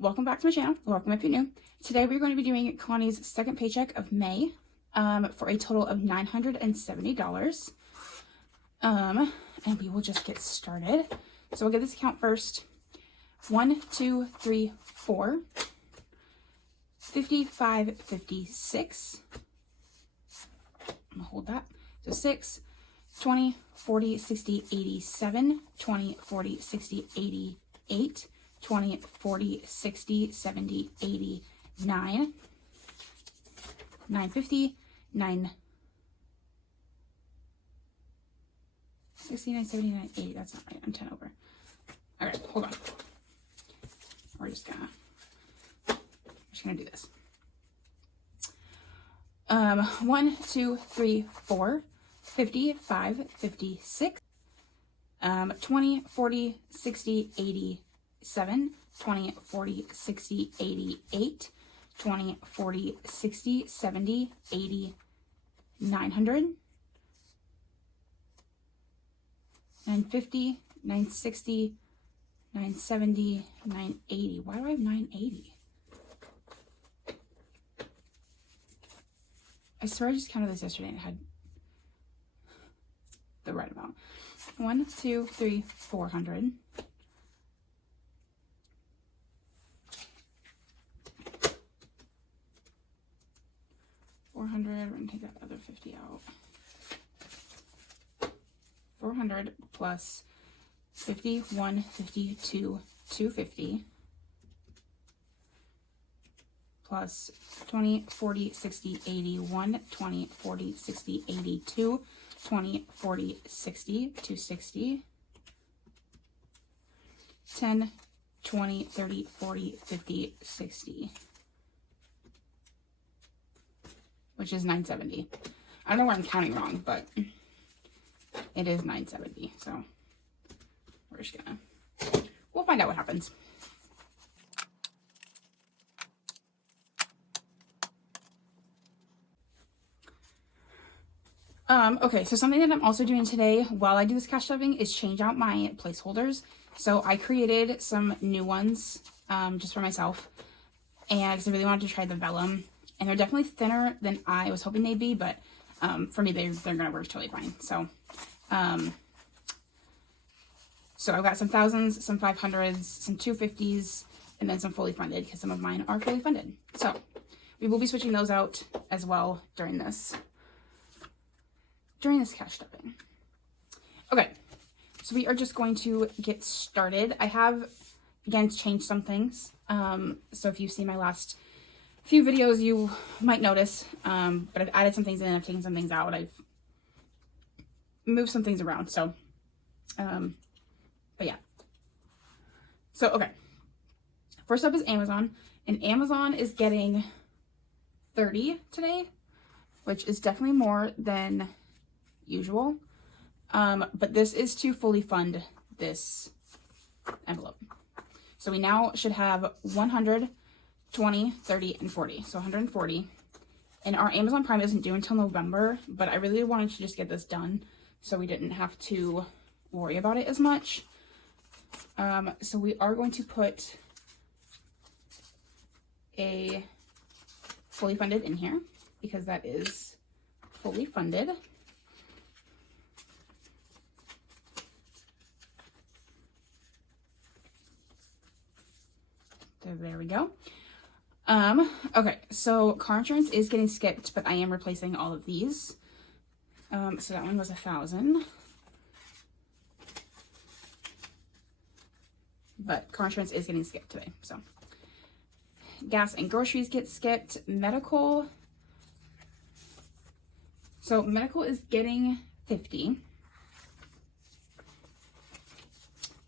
welcome back to my channel. Welcome if you're new. Today we're going to be doing Connie's second paycheck of May for a total of $970. And we will just get started. So we'll get this account first. 1, 2, 3, 4, 55, 56. I'm gonna hold that. So 6, 20, 40, 60, 87, 20, 40, 60, 88, 20, 40, 60, 70, 80, 9, 950, 9, 69, 79, 80. That's not right. I'm 10 over. All right, hold on. We're just gonna do this. 1, 2, 3, 4, 55, 56, 20, 40, 60, 87, 20, 40, 60, 88, 20, 40, 60, 70, 80, 900, 950, 960, 970, 980. Why do I have 980? I swear I just counted this yesterday and it had the right amount. 1, 2, 3, 400. 400, we're gonna take that other 50 out. 400 plus 51, 52, 250 plus 20, 40, 60, 81, 20, 40, 60, 82, 20, 40, 60, 260, 10, 20, 30, 40, 50, 60, which is 970. I don't know where I'm counting wrong, but it is 970, so we're just gonna, we'll find out what happens. Okay, so something that I'm also doing today while I do this cash stuffing is change out my placeholders. So I created some new ones, just for myself, and because I really wanted to try the vellum, and they're definitely thinner than I was hoping they'd be, but for me, they're gonna work totally fine. So, so I've got some thousands, some 500s, some 250s, and then some fully funded, because some of mine are fully funded. So we will be switching those out as well during this cash stuffing. Okay, so we are just going to get started. I have, again, changed some things. So if you've seen my last few videos, you might notice, but I've added some things in, I've taken some things out, I've moved some things around. So, but yeah. So, okay. First up is Amazon, and Amazon is getting 30 today, which is definitely more than usual. But this is to fully fund this envelope. So we now should have 100, 20, 30, and 40. So 140. And our Amazon Prime isn't due until November, but I really wanted to just get this done so we didn't have to worry about it as much. So we are going to put a fully funded in here because that is fully funded. There we go. Okay, so car insurance is getting skipped, but I am replacing all of these. So that one was 1,000. But car insurance is getting skipped today, so. Gas and groceries get skipped. Medical. So medical is getting 50.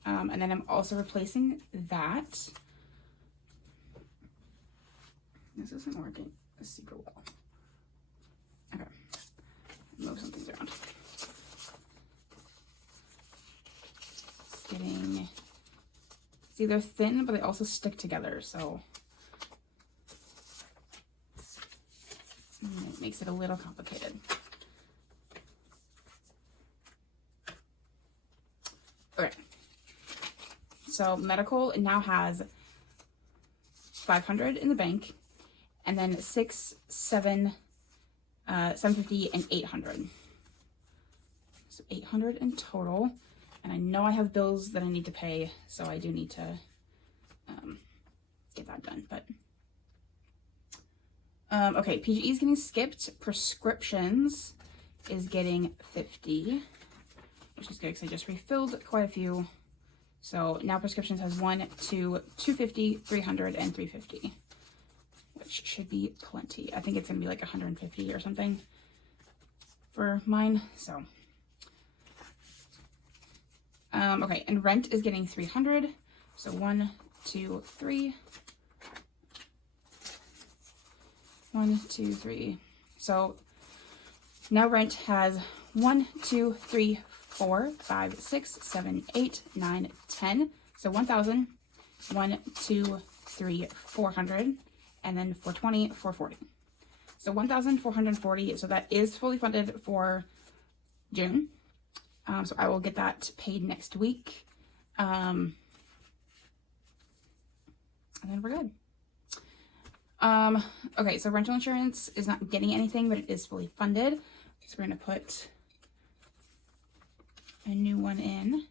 And then I'm also replacing that. This isn't working super well. Okay, move some things around. It's getting, it's either thin, but they also stick together, so it makes it a little complicated. Okay, so medical now has 500 in the bank, and then 6, 7, 750, and 800. So 800 in total. And I know I have bills that I need to pay, so I do need to get that done. But okay, PGE is getting skipped. Prescriptions is getting 50, which is good because I just refilled quite a few. So now prescriptions has 1, 2, 250, 300, and 350, which should be plenty. I think it's gonna be like 150 or something for mine. So okay, and rent is getting 300. So 1, 2, 3. 1, 2, 3. So now rent has 1, 2, 3, 4, 5, 6, 7, 8, 9, 10. So 1,000. 1, 2, 3, 400. And then 420, 440. So 1,440. So that is fully funded for June. So I will get that paid next week. And then we're good. Okay, so rental insurance is not getting anything, but it is fully funded. So we're going to put a new one in.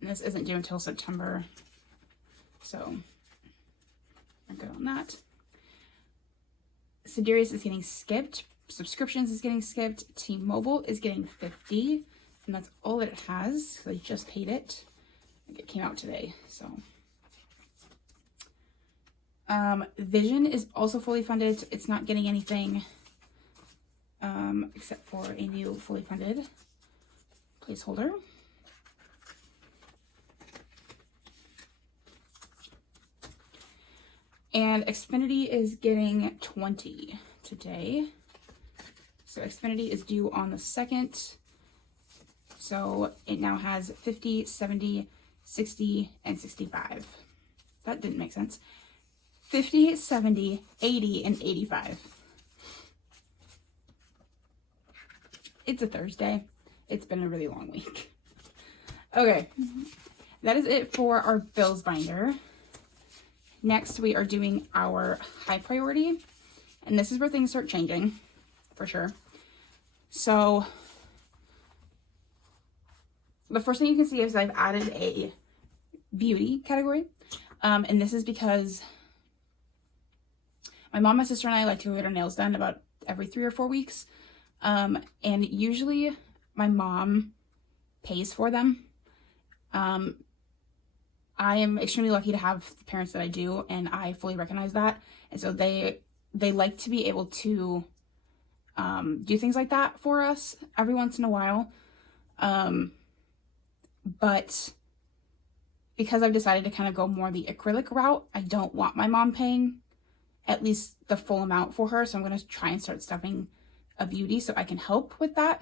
And this isn't due until September. So we're good on that. Siderius is getting skipped. Subscriptions is getting skipped. T-Mobile is getting 50. And that's all that it has, because I just paid it. It came out today, so. Vision is also fully funded. It's not getting anything except for a new fully funded placeholder. And Xfinity is getting 20 today. So Xfinity is due on the 2nd. So it now has 50, 70, 60, and 65. That didn't make sense. 50, 70, 80, and 85. It's a Thursday. It's been a really long week. Okay, that is it for our bills binder. Next, we are doing our high priority, and this is where things start changing, for sure. So, the first thing you can see is I've added a beauty category, and this is because my mom, my sister, and I like to go get our nails done about every 3 or 4 weeks, and usually my mom pays for them. I am extremely lucky to have the parents that I do, and I fully recognize that. And so they like to be able to do things like that for us every once in a while. But because I've decided to kind of go more the acrylic route, I don't want my mom paying at least the full amount for her. So I'm going to try and start stuffing a beauty so I can help with that.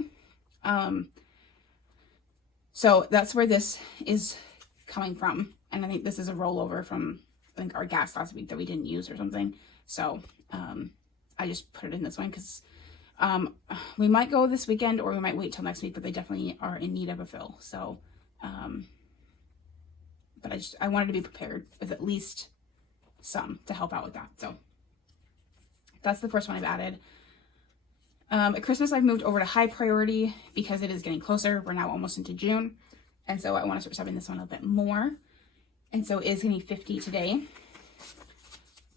So that's where this is coming from. And I think this is a rollover from, I think, our gas last week that we didn't use or something. So I just put it in this one because we might go this weekend or we might wait till next week, but they definitely are in need of a fill. So, but I wanted to be prepared with at least some to help out with that. So that's the first one I've added. At Christmas, I've moved over to high priority because it is getting closer. We're now almost into June. And so I want to start stuffing this one a bit more. And so it is going to be 50 today.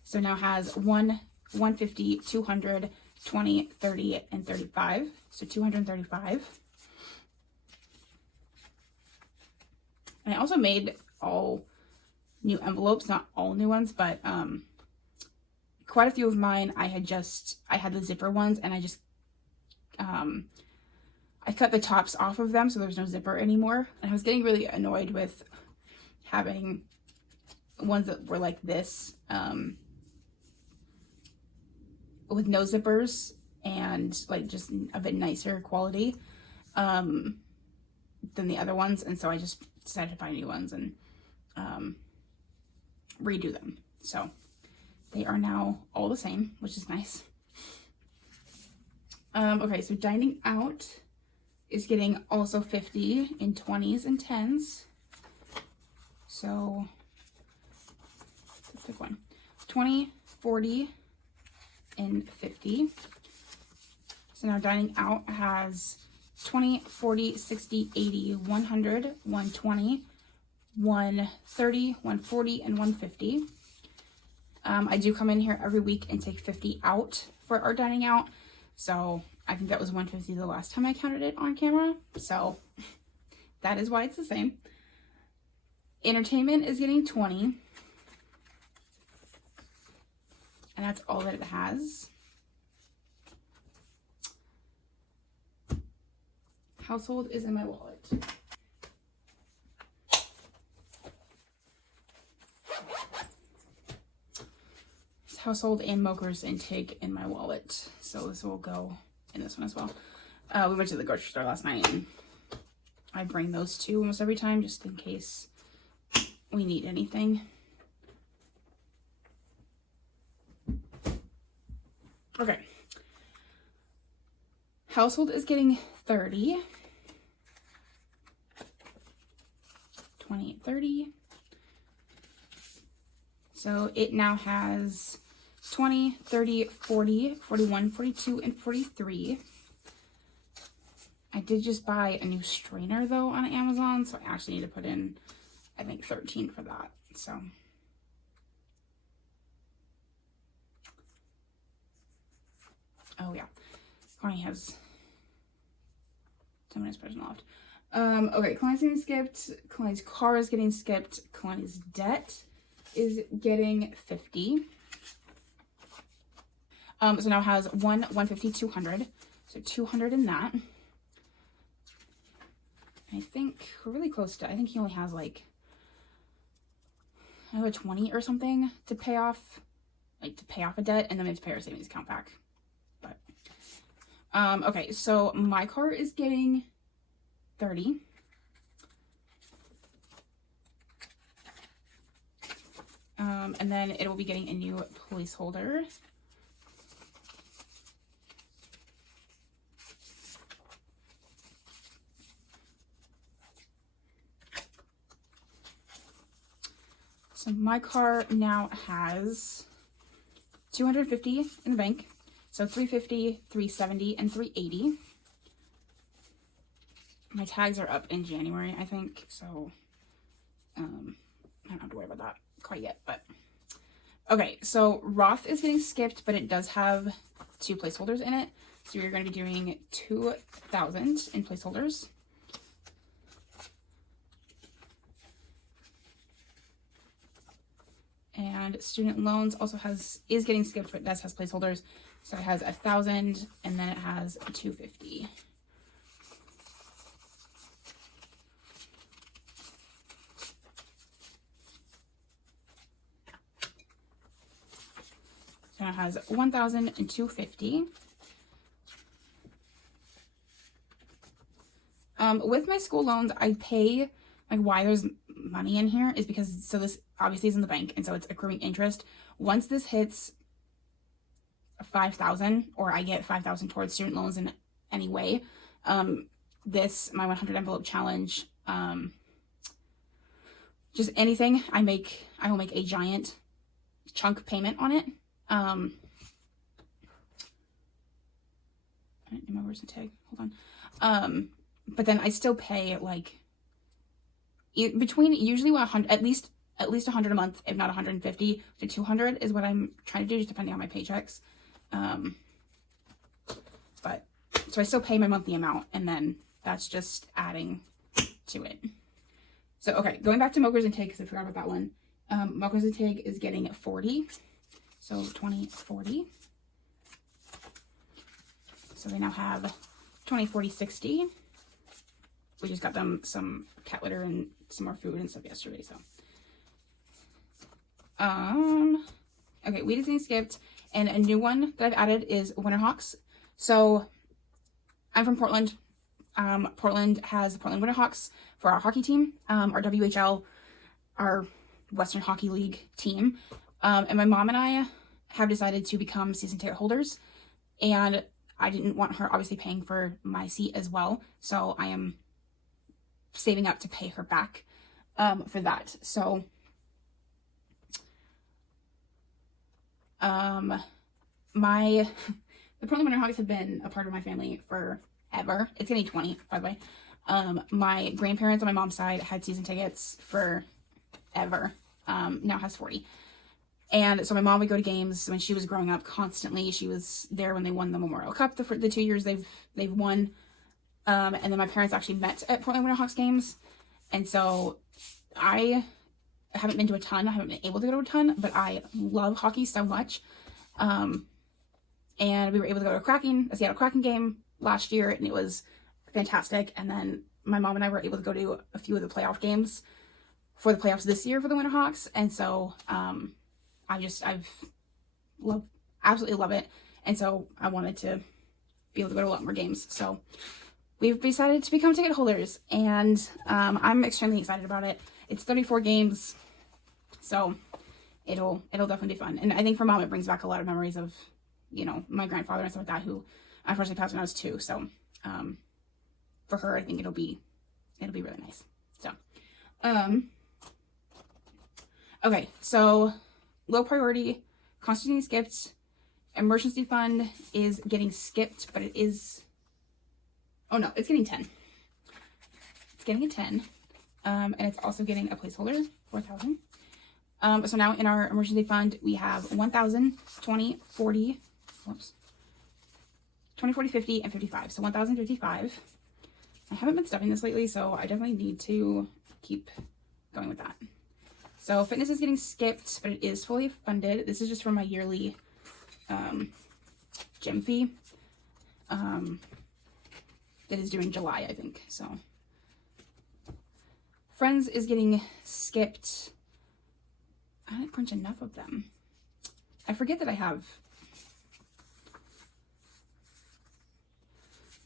So now has 1, 150, 200, 20, 30, and 35. So 235. And I also made all new envelopes, not all new ones, but quite a few of mine I had the zipper ones, and I just I cut the tops off of them so there's no zipper anymore. And I was getting really annoyed with having ones that were like this with no zippers and like just a bit nicer quality than the other ones. And so I just decided to buy new ones and redo them. So they are now all the same, which is nice. Okay, so dining out is getting also 50 in 20s and 10s. So let's pick one. 20, 40, and 50. So now dining out has 20, 40, 60, 80, 100, 120, 130, 140, and 150. I do come in here every week and take 50 out for our dining out. So I think that was 150 the last time I counted it on camera. So that is why it's the same. Entertainment is getting 20. And that's all that it has. Household is in my wallet. It's household and Mocha's intake in my wallet. So this will go in this one as well. We went to the grocery store last night and I bring those two almost every time just in case we need anything. Okay. Household is getting 30. 20, 30. So it now has 20, 30, 40, 41, 42, and 43. I did just buy a new strainer though on Amazon, so I actually need to put in, I think, 13 for that. So oh yeah, Connie has 10 minutes personal left. Okay, Kalani's getting skipped. Kalani's car is getting skipped. Kalani's debt is getting 50. So now has 150, 200. So 200 in that. I think we're really close to, I think he only has like, I know, 20 or something to pay off, like to pay off a debt, and then we have to pay our savings account back. But, okay, so my car is getting 30. And then it will be getting a new placeholder. So my car now has 250 in the bank. So 350, 370, and 380. My tags are up in January, I think. So I don't have to worry about that quite yet, but okay. So Roth is getting skipped, but it does have 2 placeholders in it. So you're going to be doing 2,000 in placeholders. And student loans also is getting skipped, but does has placeholders. So it has 1,000 and then it has 250. So it has 1,000 and 250. With my school loans, I pay, like, why there's money in here is because, so this obviously is in the bank, and so it's accruing interest. Once this hits 5,000, or I get 5,000 towards student loans in any way, this, my 100 envelope challenge, just anything I will make a giant chunk payment on it. I didn't do my words and tag, hold on. But then I still pay, like, between usually 100, at least 100 a month, if not 150 to 200 is what I'm trying to do, just depending on my paychecks. But so I still pay my monthly amount, and then that's just adding to it. So okay, going back to Mocha's intake, because I forgot about that one. Mocha's intake is getting 40, so 20, 40. So they now have 20, 40, 60. We just got them some cat litter and some more food and stuff yesterday, so. Okay, weed is getting skipped, and a new one that I've added is Winterhawks. So, I'm from Portland. Portland has the Portland Winterhawks for our hockey team, our WHL, our Western Hockey League team. And my mom and I have decided to become season ticket holders, and I didn't want her obviously paying for my seat as well, so I am saving up to pay her back. for that. So, the Portland Winterhawks have been a part of my family forever. It's getting 20, by the way. My grandparents on my mom's side had season tickets forever. Now has 40. And so my mom would go to games when she was growing up constantly. She was there when they won the Memorial Cup the 2 years they've won. And then my parents actually met at Portland Winterhawks games. And so I haven't been to a ton. I haven't been able to go to a ton, but I love hockey so much. And we were able to go to a Seattle Kraken game last year, and it was fantastic. And then my mom and I were able to go to a few of the playoff games for the playoffs this year for the Winterhawks. And so, absolutely love it. And so I wanted to be able to go to a lot more games. So we've decided to become ticket holders, and I'm extremely excited about it. It's 34 games, so it'll definitely be fun. And I think for Mom, it brings back a lot of memories of, you know, my grandfather and stuff like that, who unfortunately passed when I was 2. So for her, I think it'll be really nice. So okay, so low priority, constantly skipped. Emergency fund is getting skipped, but it is, oh no, it's getting 10. It's getting a 10. And it's also getting a placeholder, 4,000. So now in our emergency fund, we have 1,000, 20, 40, 20, 40, 50, and 55. So 1,055. I haven't been stuffing this lately, so I definitely need to keep going with that. So fitness is getting skipped, but it is fully funded. This is just for my yearly gym fee. That is due in July, I think. So Friends is getting skipped. I didn't print enough of them. I forget that I have.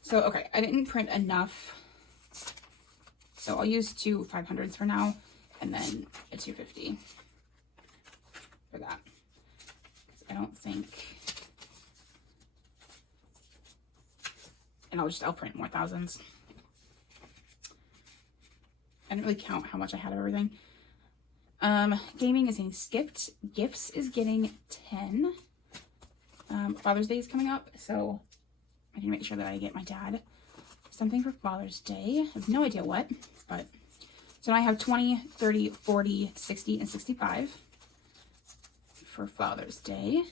So, okay, I didn't print enough. So I'll use 2 500s for now, and then a 250 for that. I don't think, and I'll print more thousands. I didn't really count how much I had of everything. Gaming is getting skipped. Gifts is getting 10. Father's Day is coming up, so I need to make sure that I get my dad something for Father's Day. I have no idea what, but so now I have 20, 30, 40, 60, and 65 for Father's Day.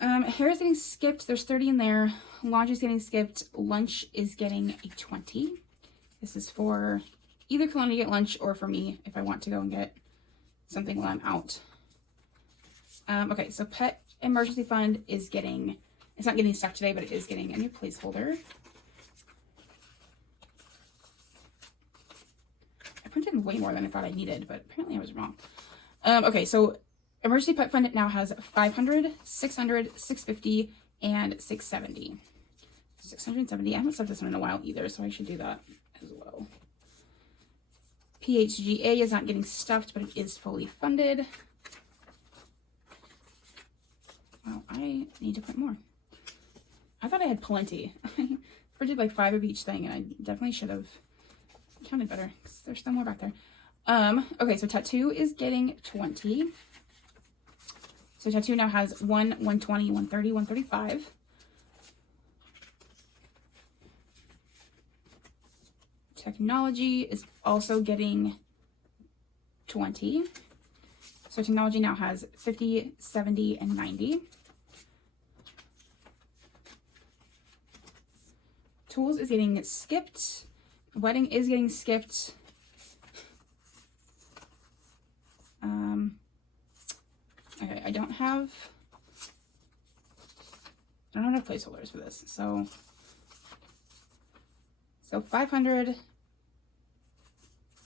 Hair is getting skipped. There's 30 in there. Laundry is getting skipped. Lunch is getting a 20. This is for either Kalani to get lunch or for me if I want to go and get something while I'm out. Okay, so pet emergency fund is getting, it's not getting stuck today, but it is getting a new placeholder. I printed way more than I thought I needed, but apparently I was wrong. Okay, so emergency pet fund now has 500, 600, 650, and 670. 670. I haven't stuffed this one in a while either, so I should do that as well. PHGA is not getting stuffed, but it is fully funded. Well, I need to print more. I thought I had plenty. I printed like 5 of each thing, and I definitely should have counted better because there's still more back there. Okay, so tattoo is getting 20. So tattoo now has 1, 120, 130, 135. Technology is also getting 20. So technology now has 50, 70, and 90. Tools is getting skipped. Wedding is getting skipped. Okay, I don't have enough placeholders for this. So 500.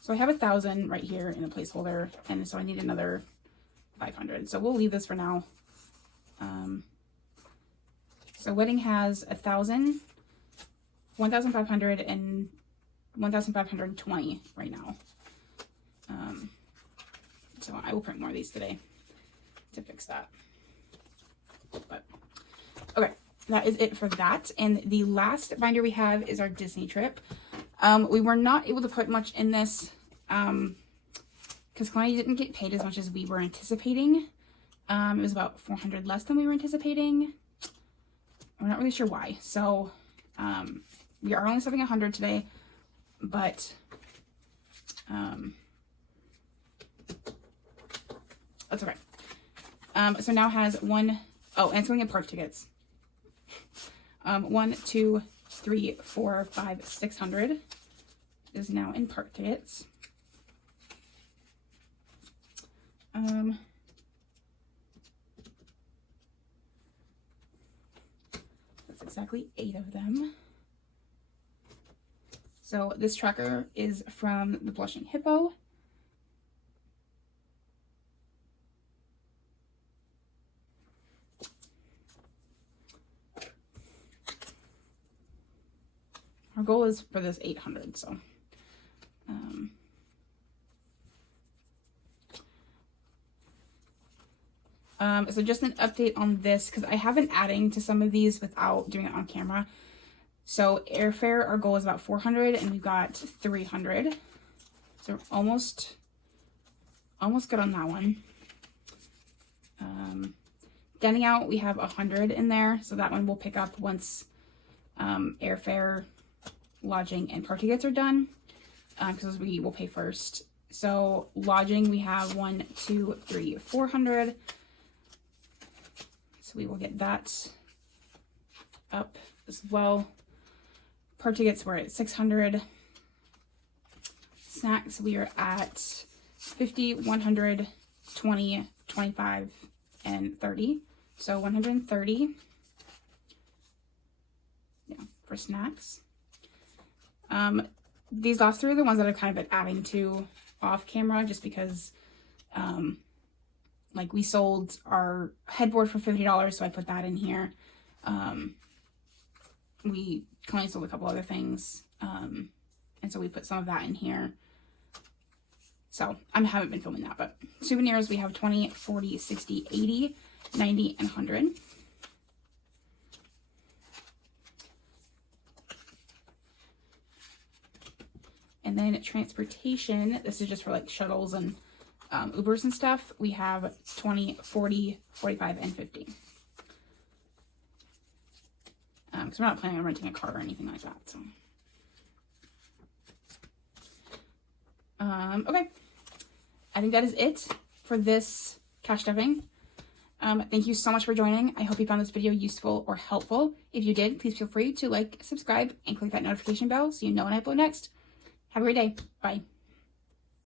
So I have 1,000 right here in a placeholder, and so I need another 500. So we'll leave this for now. So wedding has 1,000, 1,500, and 1,520 right now. So I will print more of these today to fix that. But okay, that is it for that. And the last binder we have is our Disney trip. We were not able to put much in this because Kalani didn't get paid as much as we were anticipating. It was about 400 less than we were anticipating. We're not really sure why. So we are only saving 100 today, but that's okay. So now has one, oh, and it's going to get park tickets. 1, 2, 3, 4, 5, 600 is now in park tickets. That's exactly 8 of them. So this tracker is from the Blushing Hippo. Our goal is for this 800, so. So just an update on this, because I have been adding to some of these without doing it on camera. So airfare, our goal is about 400, and we've got 300. So we're almost good on that one. Dining out, we have 100 in there, so that one we'll pick up once airfare, lodging, and park tickets are done, because we will pay first. So lodging, we have 1, 2, 3, 400. So we will get that up as well. Park tickets, we're at 600. Snacks, we are at 50, 100, 20, 25, and 30. So 130. Yeah, for snacks. These last 3 are the ones that I've kind of been adding to off camera, just because like we sold our headboard for $50, so I put that in here. We kind of sold a couple other things, and so we put some of that in here. So I haven't been filming that, but souvenirs, we have 20, 40, 60, 80, 90, and 100. And then transportation, this is just for like shuttles and Ubers and stuff. We have 20, 40, 45, and 50. Because we're not planning on renting a car or anything like that. So, okay. I think that is it for this cash stuffing. Thank you so much for joining. I hope you found this video useful or helpful. If you did, please feel free to like, subscribe, and click that notification bell so you know when I upload next. Have a great day. Bye.